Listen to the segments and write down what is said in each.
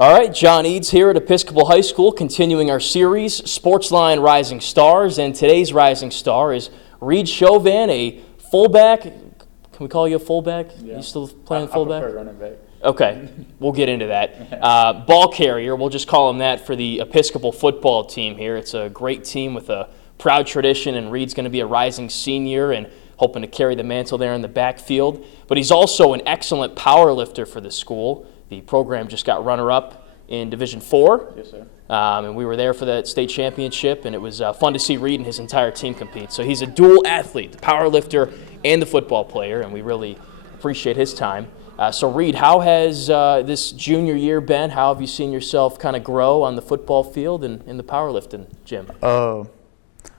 All right, John Eads here at Episcopal High School, continuing our series, Sportsline Rising Stars, and today's rising star is Reid Chauvin, a fullback. Can we call you a fullback? Yeah. You still playing fullback? I prefer running back. Okay, we'll get into that. Ball carrier, we'll just call him that for the Episcopal football team here. It's a great team with a proud tradition, and Reid's going to be a rising senior and hoping to carry the mantle there in the backfield. But he's also an excellent power lifter for the school. The program just got runner-up in Division 4. Yes, sir. And we were there for that state championship, and it was fun to see Reid and his entire team compete. So he's a dual athlete, the power lifter and the football player, and we really appreciate his time. So Reid, how has this junior year been? How have you seen yourself kind of grow on the football field and in the powerlifting gym?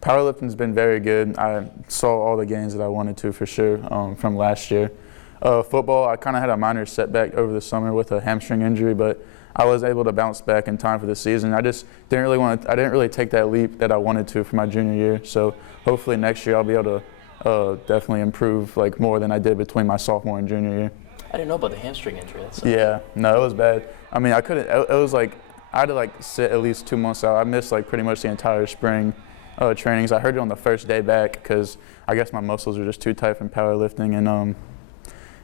Powerlifting's been very good. I saw all the gains that I wanted to for sure from last year. Football, I kind of had a minor setback over the summer with a hamstring injury, but I was able to bounce back in time for the season. I just didn't really take that leap that I wanted to for my junior year. So hopefully next year I'll be able to definitely improve like more than I did between my sophomore and junior year. I didn't know about the hamstring injury. Yeah, no, it was bad. I mean, I couldn't. It was like I had to like sit at least 2 months out. I missed like pretty much the entire spring trainings. I heard it on the first day back because I guess my muscles were just too tight from powerlifting, and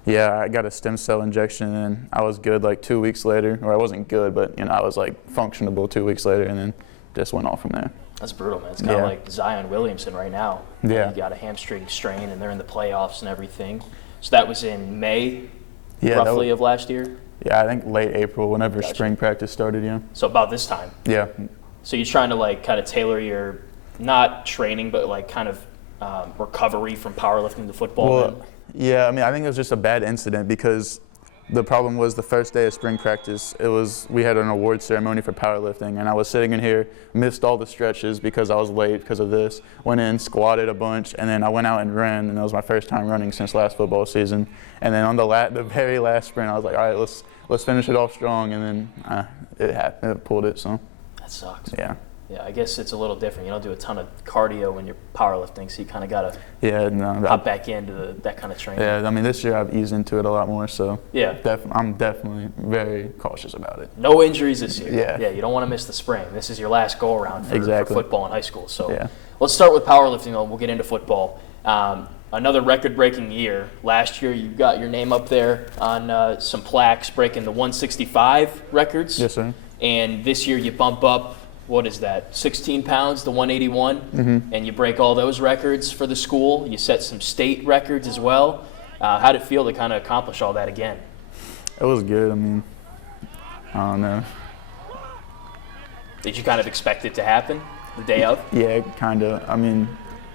yeah, I got a stem cell injection, and I was good like 2 weeks later. Or I wasn't good, but I was like functionable 2 weeks later, and then just went off from there. That's brutal, man. It's kind of like Zion Williamson right now. Yeah. He got a hamstring strain, and they're in the playoffs and everything. So that was in May, roughly, of last year? Yeah, I think late April, whenever spring practice started, yeah. So about this time? Yeah. So you're trying to like kind of tailor your, not training, but like kind of recovery from powerlifting to football? Well, yeah, I mean, I think it was just a bad incident because the problem was the first day of spring practice, we had an award ceremony for powerlifting, and I was sitting in here, missed all the stretches because I was late because of this, went in, squatted a bunch, and then I went out and ran, and that was my first time running since last football season. And then on the very last sprint, I was like, all right, let's finish it off strong, and then it happened, it pulled it, so. That sucks. Yeah. Yeah, I guess it's a little different. You don't do a ton of cardio when you're powerlifting, so you kind of got to hop back into that kind of training. Yeah, I mean, this year I've eased into it a lot more, so yeah, I'm definitely very cautious about it. No injuries this year. Yeah, you don't want to miss the spring. This is your last go-around for football in high school. So yeah. Let's start with powerlifting, though. We'll get into football. Another record-breaking year. Last year, you got your name up there on some plaques breaking the 165 records. Yes, sir. And this year, you bump up. What is that, 16 pounds to 181, and you break all those records for the school. You set some state records as well. How did it feel to kind of accomplish all that again? It was good. I mean, I don't know. Did you kind of expect it to happen the day of? Yeah, kind of. I mean,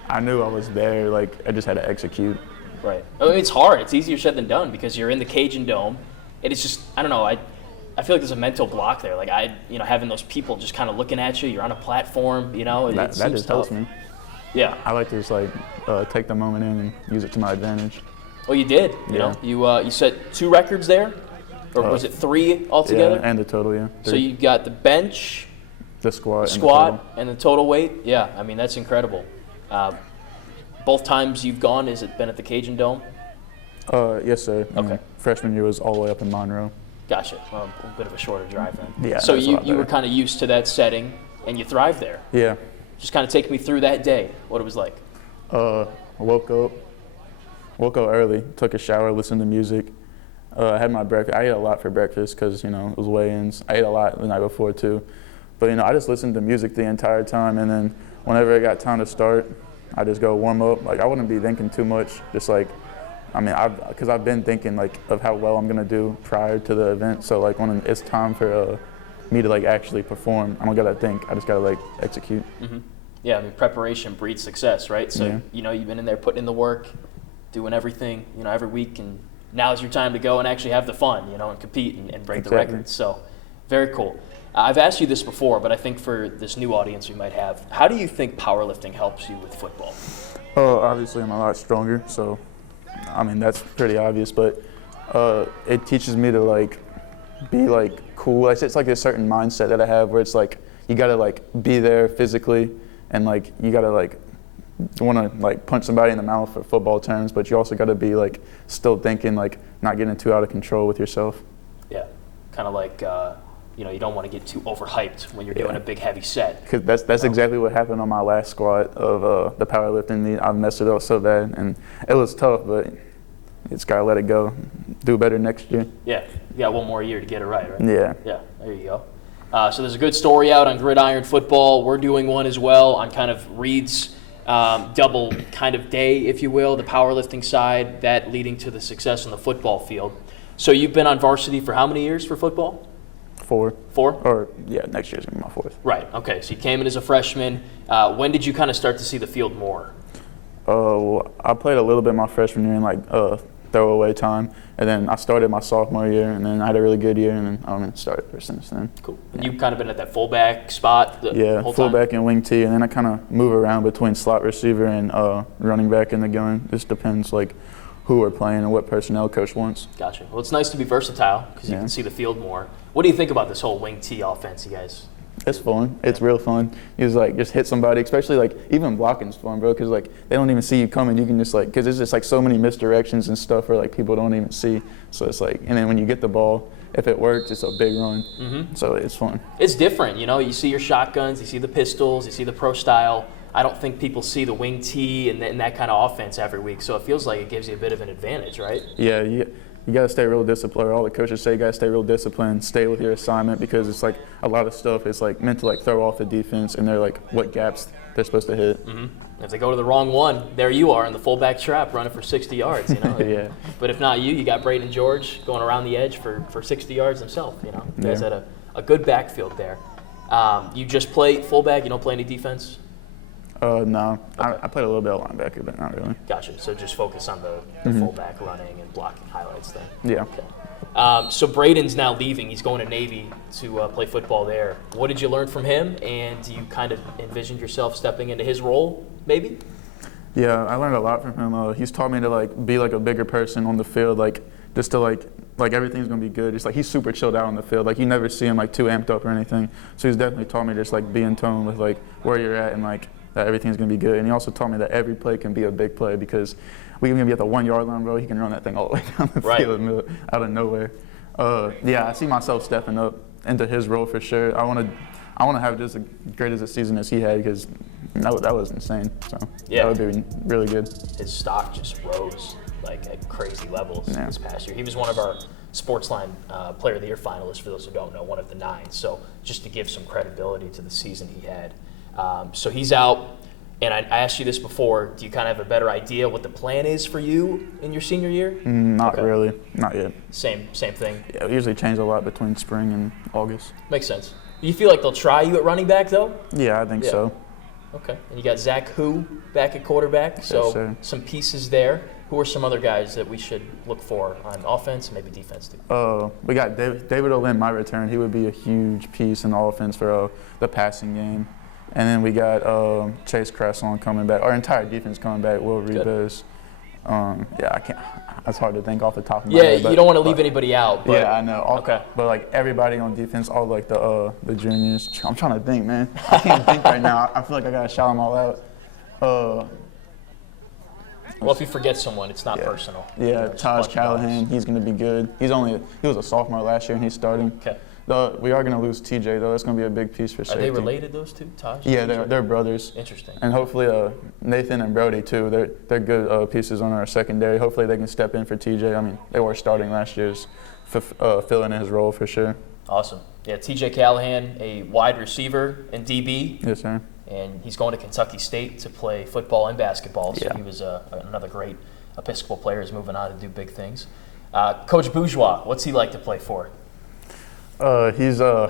I knew I was there. Like, I just had to execute. Right. I mean, it's hard. It's easier said than done because you're in the Cajun Dome, and it's just, I don't know, I feel like there's a mental block there. Like having those people just kind of looking at you. You're on a platform. That just helps me. Yeah. I like to just take the moment in and use it to my advantage. Well, you did. You know, you set 2 records there, or was it 3 altogether? Yeah, and the total, yeah. 3. So you got the bench, the squat, and the total weight. Yeah, I mean that's incredible. Both times you've gone, has it been at the Cajun Dome? Yes, sir. Okay. Freshman year was all the way up in Monroe. Gotcha. Well, a bit of a shorter drive then. Yeah. So you were kind of used to that setting, and you thrived there. Yeah. Just kind of take me through that day, what it was like. I woke up early, took a shower, listened to music. I had my breakfast. I ate a lot for breakfast because, it was weigh-ins. I ate a lot the night before too. But, I just listened to music the entire time, and then whenever it got time to start, I just go warm up. Like, I wouldn't be thinking too much, just like, because I've been thinking of how well I'm gonna do prior to the event. So when it's time for me to actually perform, I don't gotta think. I just gotta execute. Mm-hmm. Yeah, I mean preparation breeds success, right? So you've been in there putting in the work, doing everything, every week, and now's your time to go and actually have the fun, and compete and break the records. So very cool. I've asked you this before, but I think for this new audience we might have, how do you think powerlifting helps you with football? Obviously I'm a lot stronger, so. That's pretty obvious, but it teaches me to be cool. It's like a certain mindset that I have where it's you gotta be there physically, and you gotta want to punch somebody in the mouth for football terms, but you also gotta be still thinking not getting too out of control with yourself. Yeah, kind of like you don't want to get too overhyped when you're doing a big heavy set. Because that's exactly what happened on my last squat of the powerlifting meet. I messed it up so bad, and it was tough, but you just gotta let it go. Do better next year. Yeah, you got one more year to get it right, right? Yeah. Yeah, there you go. So there's a good story out on Gridiron Football. We're doing one as well on kind of Reid's double kind of day, if you will, the powerlifting side, that leading to the success on the football field. So you've been on varsity for how many years for football? 4. 4? Or, yeah, next year's going to be my 4th. Right, okay. So you came in as a freshman. When did you kind of start to see the field more? Well, I played a little bit my freshman year in, like, throwaway time. And then I started my sophomore year, and then I had a really good year, and then I started ever since then. Cool. And you've kind of been at that fullback spot the whole time? Fullback and wing T, and then I kind of move around between slot receiver and running back in the gun. Just depends, like, who we're playing and what personnel coach wants. Gotcha. Well, it's nice to be versatile because you can see the field more. What do you think about this whole wing T offense, you guys? It's fun. It's real fun. You just hit somebody, especially like even blocking's fun, bro, because like they don't even see you coming. You can just like, because there's just like so many misdirections and stuff where like people don't even see. So it's like, and then when you get the ball, if it works, it's a big run. Mm-hmm. So it's fun. It's different, you see your shotguns, you see the pistols, you see the pro style. I don't think people see the wing T and that kind of offense every week. So it feels like it gives you a bit of an advantage, right? Yeah, you got to stay real disciplined. All the coaches say you got to stay real disciplined, stay with your assignment, because it's like a lot of stuff is like meant to like throw off the defense, and they're like what gaps they're supposed to hit. Mm-hmm. If they go to the wrong one, there you are in the fullback trap running for 60 yards, Yeah. But if not you got Braden George going around the edge for 60 yards himself, You guys had a good backfield there. You just play fullback, you don't play any defense? No. Okay. I played a little bit of linebacker, but not really. Gotcha. So just focus on the fullback running and blocking highlights then. Yeah. Okay. So Braden's now leaving. He's going to Navy to play football there. What did you learn from him, and do you kind of envisioned yourself stepping into his role, maybe? Yeah, I learned a lot from him. He's taught me to like be like a bigger person on the field, like just to like everything's gonna be good. Just like he's super chilled out on the field. Like you never see him like too amped up or anything. So he's definitely taught me just like be in tone with like where you're at and like that everything's going to be good. And he also taught me that every play can be a big play, because we can be at the 1 yard line, bro. He can run that thing all the way down the field out of nowhere. Yeah, I see myself stepping up into his role for sure. I want to have just as great as a season as he had, because that was insane. So that would be really good. His stock just rose like at crazy levels this past year. He was one of our Sportsline Player of the Year finalists, for those who don't know, one of the 9. So just to give some credibility to the season he had. So he's out, and I asked you this before. Do you kind of have a better idea what the plan is for you in your senior year? Not really. Not yet. Same thing? Yeah, we usually change a lot between spring and August. Makes sense. You feel like they'll try you at running back, though? Yeah, I think so. Okay. And you got Zach Hu back at quarterback, so some pieces there. Who are some other guys that we should look for on offense and maybe defense, too? We got David Olin, my return. He would be a huge piece in the offense for the passing game. And then we got Chase Cresson coming back. Our entire defense coming back. Will Rebus. I can't. That's hard to think off the top of my head. Yeah, you don't want to leave anybody out. But, yeah, I know. But like everybody on defense, all like the juniors. I'm trying to think, man. I can't think right now. I feel like I gotta shout them all out. Well, if you forget someone, it's not personal. Yeah, Taj Callahan. He's gonna be good. He was a sophomore last year and he's starting. Okay. We are going to lose TJ, though. That's going to be a big piece for safety. Are they related, those two, Taj? Yeah, they're brothers. Interesting. And hopefully Nathan and Brody, too. They're good pieces on our secondary. Hopefully they can step in for TJ. I mean, they were starting last year's, filling in his role for sure. Awesome. Yeah, TJ Callahan, a wide receiver and DB. Yes, sir. And he's going to Kentucky State to play football and basketball. So he was another great Episcopal player who's moving on to do big things. Coach Bourgeois, what's he like to play for? He's a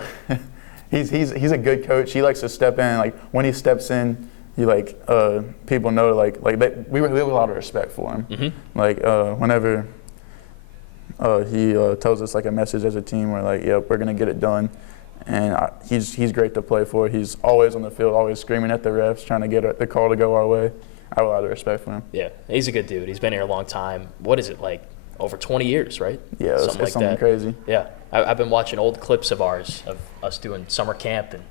good coach. He likes to step in. Like when he steps in, he people know we have a lot of respect for him. Mm-hmm. Like whenever he tells us like a message as a team, we're like, yep, we're gonna get it done. And he's great to play for. He's always on the field, always screaming at the refs, trying to get the call to go our way. I have a lot of respect for him. Yeah, he's a good dude. He's been here a long time. What is it like? Over 20 years, right? Yeah, it's something crazy. Yeah, I've been watching old clips of ours, of us doing summer camp, and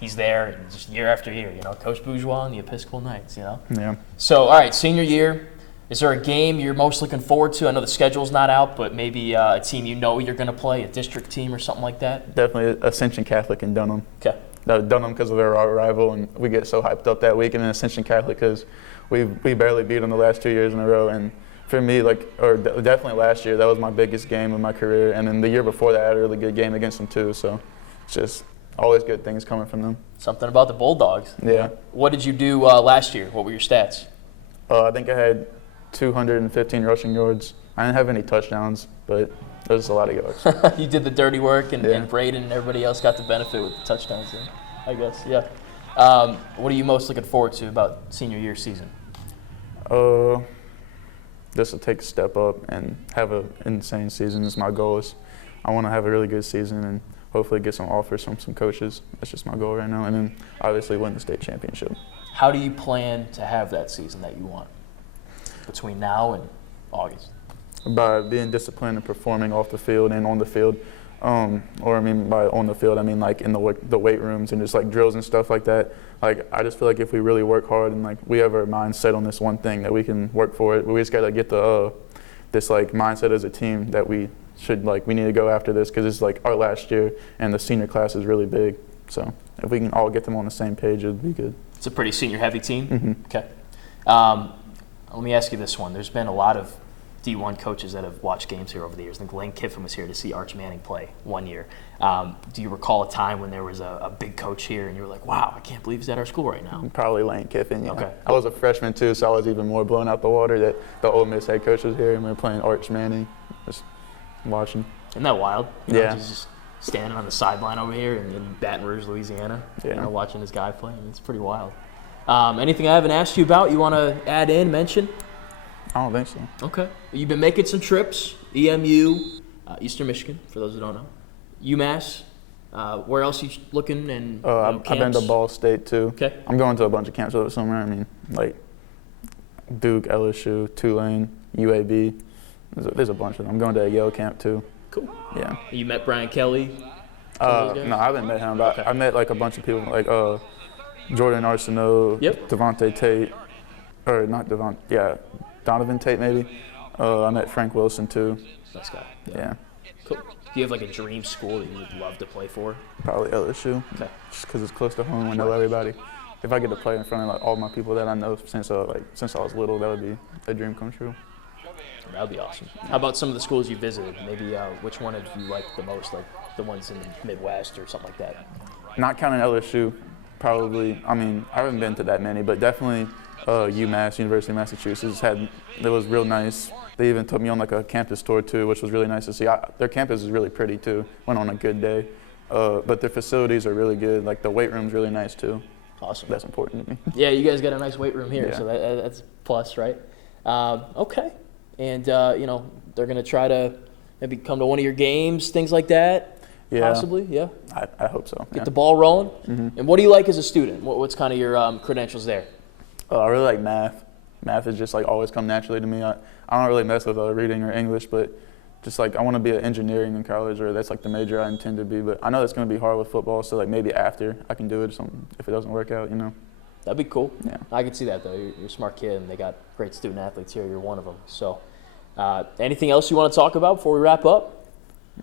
he's there, and just year after year, Coach Bourgeois and the Episcopal Knights, Yeah. So, all right, senior year, Is there a game you're most looking forward to? I know the schedule's not out, but maybe a team you're going to play, a district team or something like that? Definitely Ascension Catholic in Dunham. Okay. Dunham because they're our rival, and we get so hyped up that week. And then Ascension Catholic because we barely beat them the last 2 years in a row. And for me, definitely last year, that was my biggest game of my career. And then the year before that, I had a really good game against them too. So it's just always good things coming from them. Something about the Bulldogs. Yeah. What did you do last year? What were your stats? I think I had 215 rushing yards. I didn't have any touchdowns, but there was a lot of yards. You did the dirty work, and Braden and everybody else got the benefit with the touchdowns then, I guess. Yeah. What are you most looking forward to about senior year season? Just to take a step up and have an insane season is my goal. I want to have a really good season and hopefully get some offers from some coaches. That's just my goal right now. And then obviously win the state championship. How do you plan to have that season that you want between now and August? By being disciplined and performing off the field and on the field. By on the field, I mean like in the weight rooms and just like drills and stuff like that. Like I just feel like if we really work hard and like we have our mind set on this one thing that we can work for it. But we just gotta get this like mindset as a team that we need to go after this because it's like our last year and the senior class is really big. So if we can all get them on the same page, it'd be good. It's a pretty senior heavy team. Mm-hmm. Okay. Let me ask you this one. There's been a lot of D1 coaches that have watched games here over the years. I think Lane Kiffin was here to see Arch Manning play one year. Do you recall a time when there was a big coach here and you were like, wow, I can't believe he's at our school right now? Probably Lane Kiffin, yeah. Okay. I was a freshman too, so I was even more blown out the water that the Ole Miss head coach was here and we were playing Arch Manning, just watching. Isn't that wild? Yeah. He's just standing on the sideline over here in Baton Rouge, Louisiana, watching this guy play. I mean, it's pretty wild. Anything I haven't asked you about you want to add in, mention? I don't think so. Okay. You've been making some trips, EMU, Eastern Michigan, for those who don't know, UMass. Where else are you looking? And I've been to Ball State too. Okay. I'm going to a bunch of camps over summer. I mean, like Duke, LSU, Tulane, UAB. There's a bunch of them. I'm going to a Yale camp too. Cool. Yeah. You met Brian Kelly? No, I haven't met him, but I met like a bunch of people like Jordan Arsenault, Devontae Tate, or not Devontae, Donovan Tate maybe. I met Frank Wilson too. Nice guy. Yeah. Cool. Do you have like a dream school that you would love to play for? Probably LSU. Okay. Just because it's close to home. I know everybody. If I get to play in front of like all my people that I know since I was little, that would be a dream come true. That would be awesome. How about some of the schools you visited? Maybe which one have you liked the most, like the ones in the Midwest or something like that? Not counting LSU, probably. I mean, I haven't been to that many, but definitely UMass, University of Massachusetts, it was real nice. They even took me on like a campus tour too, which was really nice to see. Their campus is really pretty too, went on a good day. But their facilities are really good. Like the weight room's really nice too. Awesome. That's important to me. Yeah, you guys got a nice weight room here, so that's a plus, right? Okay. And, they're going to try to maybe come to one of your games, things like that? Yeah. Possibly, yeah? I hope so. Get the ball rolling? Mm-hmm. And what do you like as a student? What's kind of your credentials there? I really like math. Math has just like always come naturally to me. I don't really mess with reading or English, but just like I want to be an engineering in college, or that's like the major I intend to be. But I know that's going to be hard with football, so like maybe after I can do it if it doesn't work out, That'd be cool. Yeah. I could see that, though. You're a smart kid, and they got great student athletes here. You're one of them. So anything else you want to talk about before we wrap up?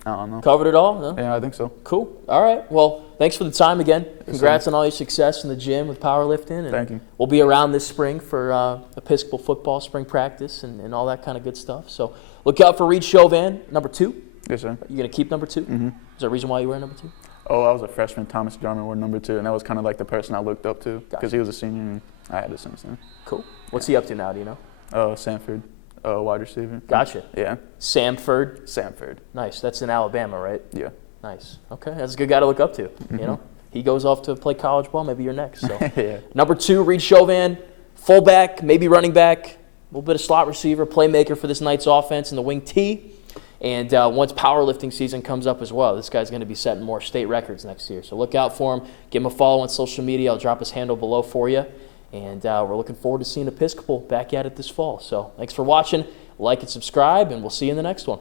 I don't know. Covered it all? No? Yeah, I think so. Cool. All right. Well, thanks for the time again. Congrats on all your success in the gym with powerlifting. And thank you. We'll be around this spring for Episcopal football spring practice and all that kind of good stuff. So look out for Reid Chauvin, number 2. Yes, sir. You going to keep number 2? Mm-hmm. Is there a reason why you wear number 2? Oh, I was a freshman. Thomas Jarman wore number 2, and that was kind of like the person I looked up to because he was a senior, and I had to since then. Cool. What's he up to now? Do you know? Sanford, wide receiver. Gotcha. Yeah. Samford. Nice. That's in Alabama, right? Yeah. Nice. Okay. That's a good guy to look up to. Mm-hmm. He goes off to play college ball. Maybe you're next. So. Yeah. Number 2, Reid Chauvin, fullback, maybe running back, a little bit of slot receiver, playmaker for this night's offense in the wing T. And once powerlifting season comes up as well, this guy's going to be setting more state records next year. So look out for him. Give him a follow on social media. I'll drop his handle below for you. And we're looking forward to seeing Episcopal back at it this fall. So thanks for watching. Like and subscribe, and we'll see you in the next one.